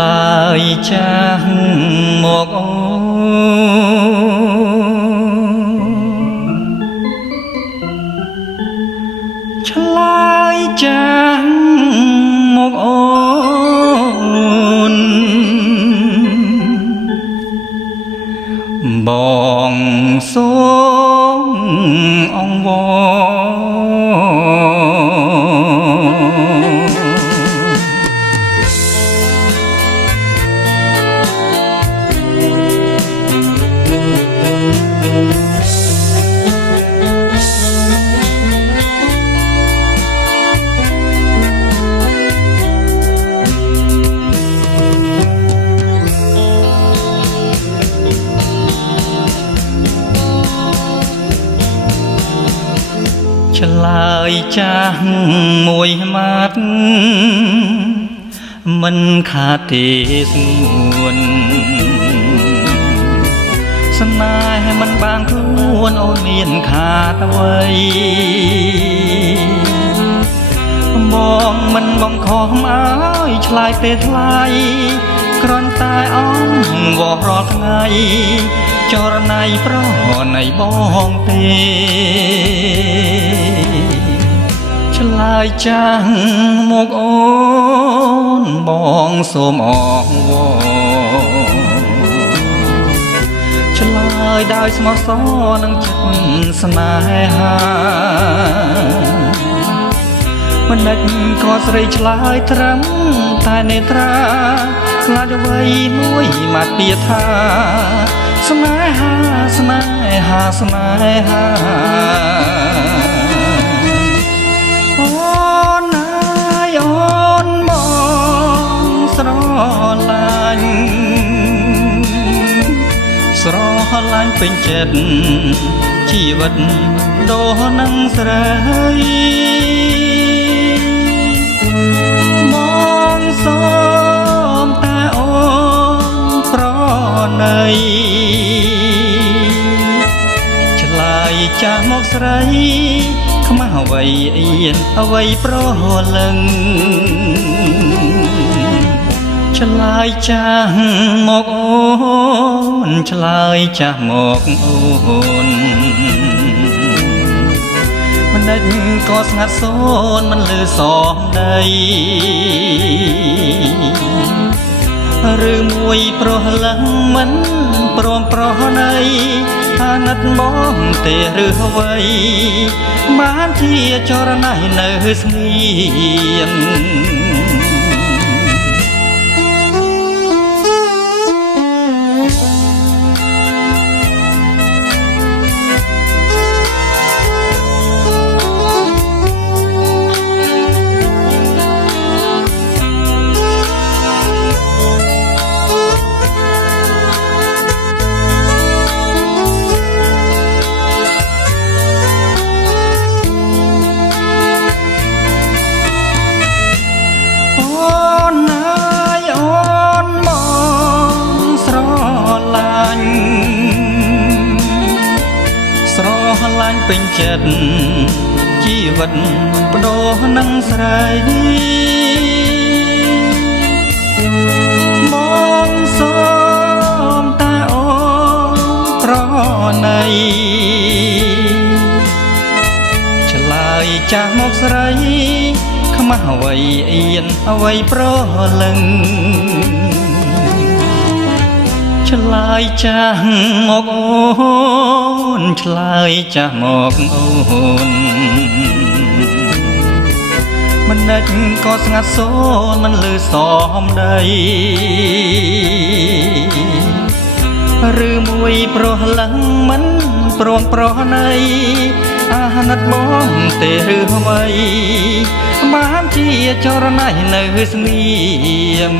ឡើយចាស់មកអូឆ្លើយចាស់មកអូនបងសូមអង្វរឆ្លើយចាស់មួយម៉ាត់មិនខាតទេស្ងួនស្នេហ៍មិនបានខ្លួនអូនមានខាតអ្វីបងមិនបង្ខំឲ្យឆ្លើយទេថ្លៃគ្រាន់តែអង្វររាល់ថ្ងៃចរណៃប្រណៃបងទេឆ្លើយចាស់មកអូនបងសូមអង្វរឆ្លើយដោយស្មោះសរនឹងចិត្តស្នេហាមិនដេចក៏ស្រីឆ្លើយត្រឹមតែនេត្រាខ្លាចអ្វីមួយមកពីថាស្នេហាស្នេហាស្នេហាអូនហើយអូនបងស្រឡាញ់ស្រឡាញ់ពេញចិត្តជីវិតដូរនឹងស្រីបងសូមតែអូនប្រណីឆ្លើយចាស់មកស្រីខ្មាស់អ្វីអៀនអ្វីប្រលឹងឆ្លើយចាស់មកអូនឆ្លើយចាស់មកអូនមិនដេចក៏ស្ងាត់សូនមិនលឺសំដីឬមួយប្រលឹងមិនព្រមប្រណីអាណិតបងទេឬអ្វីបានជាចរណៃនៅស្ងៀមស្រឡាញ់ពេញចិត្តជីវិតបដូរនឹងស្រីបងសូមតែអូនប្រណីឆ្លើយចាស់មកស្រីខ្មាស់អ្វីអៀនអ្វីប្រលឹងឆ្លើយចាស់មកអូនឆ្លើយចាស់មកអូនមិនដេចក៏ស្ងាត់សូនមិនលឺសំដីឬមួយប្រលឹងមិនព្រមប្រណីអាណិតបងទេឬអ្វីបានជាចរណៃនៅស្ងៀម